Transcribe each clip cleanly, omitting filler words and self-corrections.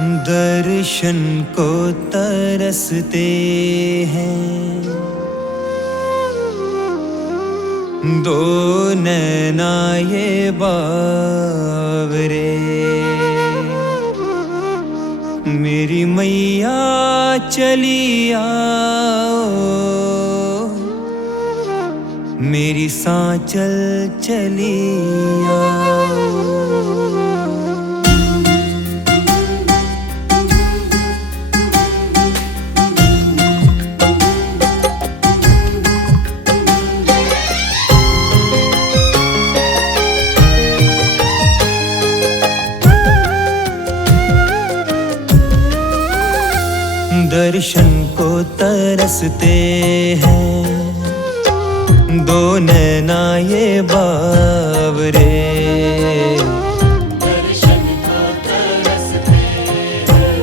दर्शन को तरसते हैं दो नैना ये बावरे। मेरी मैया चली आओ, मेरी सांचल चली आओ। दर्शन को तरसते हैं दो नैना ये बावरे। दर्शन को तरसते हैं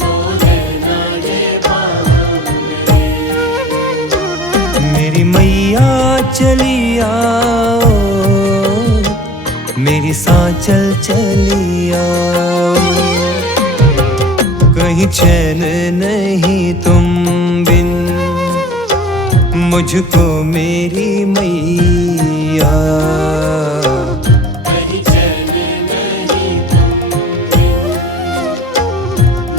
दो नैना ये बावरे। मेरी मैया चली आओ, मेरी सांचल चली आओ। कहीं चैन नहीं तुम बिन मुझको मेरी मैया। कहीं चैन नहीं तुम बिन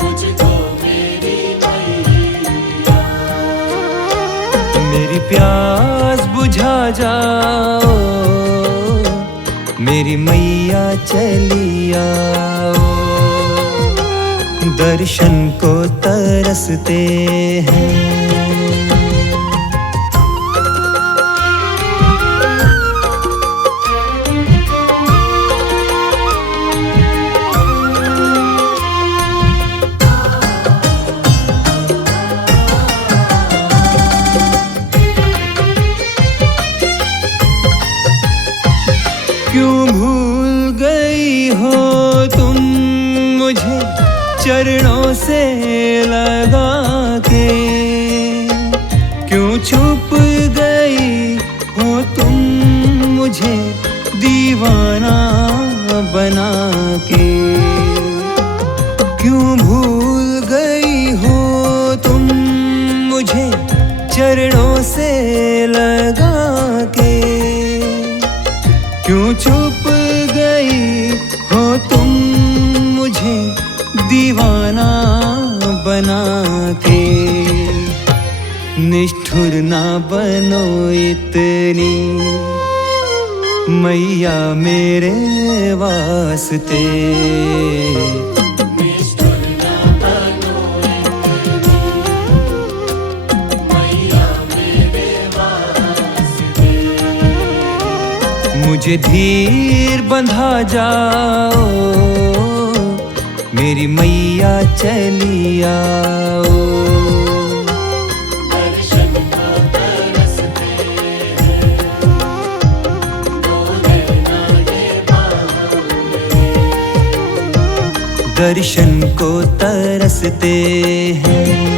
मुझको मेरी मैया। मेरी प्यास बुझा जाओ, मेरी मैया चली आओ। दर्शन को तरसते हैं। क्यों भूल गई हो तुम मुझे चरणों से लगा के। क्यों छुप गई हो तुम मुझे दीवाना बना के। क्यों भूल गई हो तुम मुझे चरणों से लगा के। क्यों छुप गई हो तुम मुझे दीवाना बना के। निष्ठुर ना बनो इतनी मैया मेरे वास्ते। निष्ठुर ना बनो इतनी मैया मेरे वास्ते। मुझे धीर बंधा जाओ, मेरी मैया चली आओ। दर्शन को तरसते हैं दो नैना ये बावरे। दर्शन को तरसते हैं।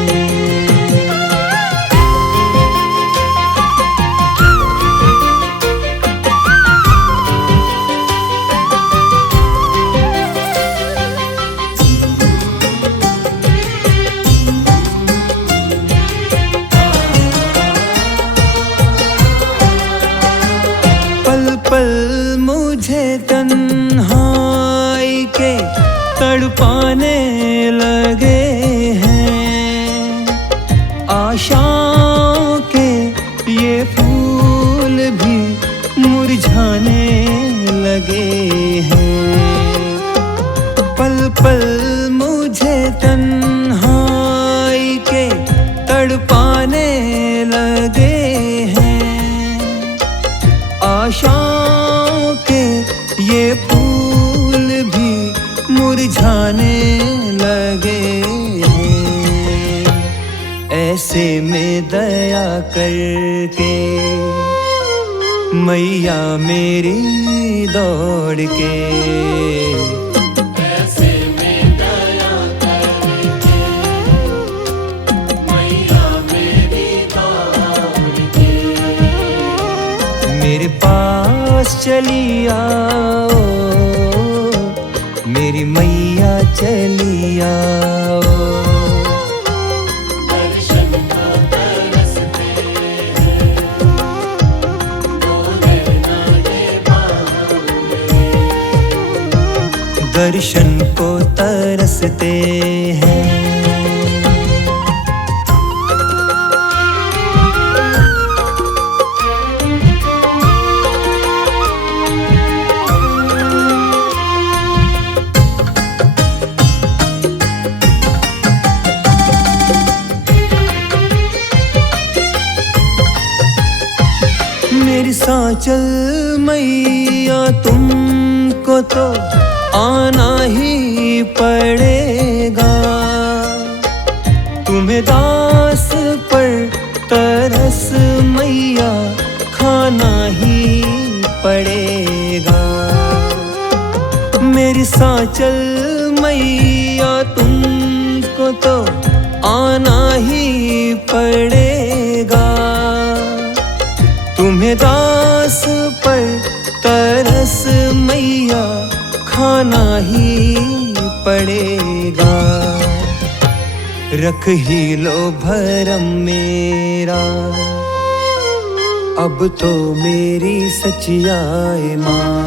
पल मुझे तन्हाई के तड़पाने लगे हैं। आशाओं के ये फूल भी मुरझाने लगे हैं। पल पल मुझे तन्हाई के तड़पाने लगे हैं। आशाओं के ये फूल भी मुरझाने लगे हैं। ऐसे में दया करके मैया मेरी दौड़ के। ऐसे में दया करके मैया मेरी दौड़ के। मेरे पास चली आओ, मेरी मैया चली आओ। दर्शन को तरसते हैं दो नैना ये बाहों में। दर्शन को तरसते हैं। मेरी सांचल मैया तुमको तो आना ही पड़ेगा। तुम्हें दास पर तरस मैया खाना ही पड़ेगा। मेरी सांचल मैया तुमको तो आना ही पड़ेगा। तुम्हें दास पर तरस मैया खाना ही पड़ेगा। रख ही लो भरम मेरा अब तो मेरी सचियाए माँ।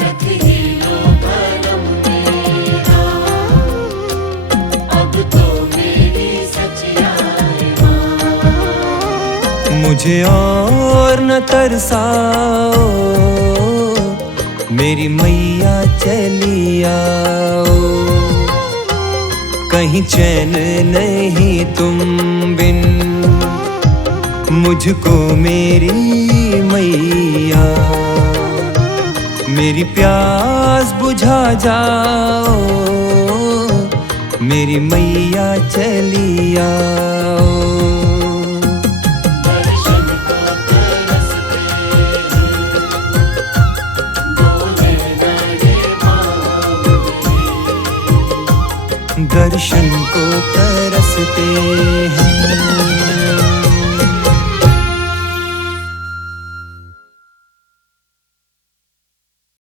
रख ही लो भरम मेरा अब तो मेरी सचियाए माँ। मुझे और न तरसाओ मेरी मैया चली आओ। कहीं चैन नहीं तुम बिन मुझको मेरी मैया। मेरी प्यास बुझा जाओ मेरी मैया चली आओ। दर्शन को तरसते हैं दो नैना ये बाहों में। दर्शन को तरसते हैं।